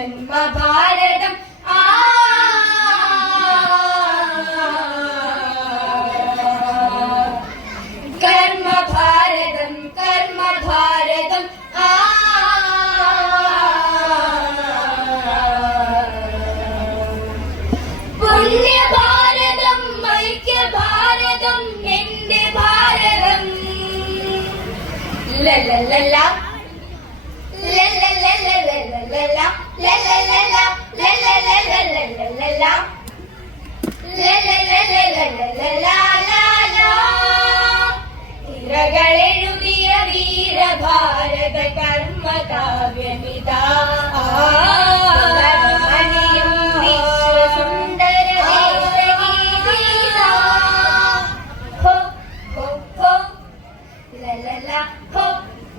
ജന്മഭാരതം കർമ്മഭാരതം കർമ്മഭാരതം പുണ്യഭാരതം ഐക്യഭാരതം എന്റെ ഭാരതം ലലലല തിരകളെഴുതിയ വീരഭാരത കർമ്മകാവ്യമിതാ വിശ്വസുന്ദര ഹോ ഹോ ഹോ ലലല ഹോ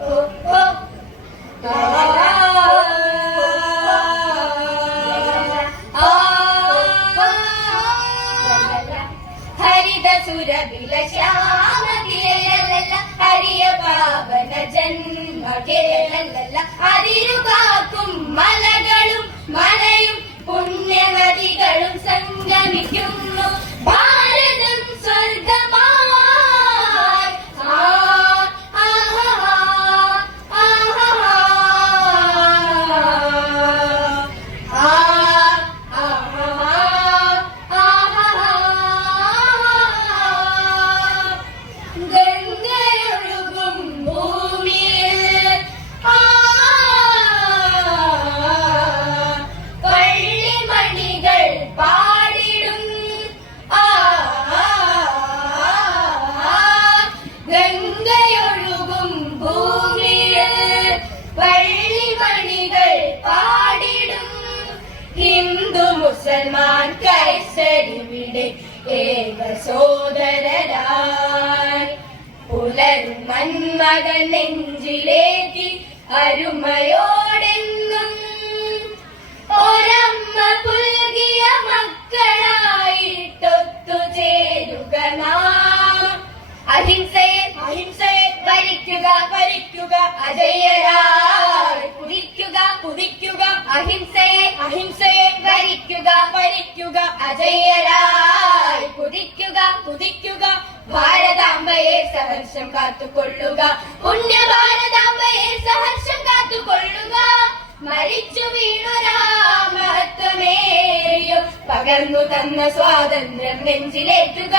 ഹോ ഹോ ഹരിതസുരബില ശ്യാമകിലല്ല ഹരിയ പാവന ജന്മകിലല്ല അതിരുകാക്കും മലകളും മലയും പുണ്യനദികളും സംഗമിക്കുന്നു ഭാരതം സ്വർഗമായി മുസൽമാൻ കൈസരിവിടെ ഏക സോദരരായി പുലരും മന്മകൾ നെഞ്ചിലേറ്റി അരുമയോടെന്നും ഒരമ്മ പുൽകിയ മക്കളായിട്ടൊത്തു ചേരുക നാം അഹിംസയെ അഹിംസയെ ഭരിക്കുക ഭരിക്കുക അജയ്യരായി കുതിക്കുക കുതിക്കുക അഹിംസയെ അഹിംസയെ ഭരിക്കുക ഭരിക്കുക അജയ്യരായി കുതിക്കുക കുതിക്കുക ഭാരതാംബയെ സഹർഷം കാത്തുകൊള്ളുക പുണ്യ ഭാരതാംബയെ സഹർഷം കാത്തുകൊള്ളുക മരിച്ചു വീണുരാ മഹത്വമേറിയോ പകർന്നു തന്ന സ്വാതന്ത്ര്യം നെഞ്ചിലേറ്റുക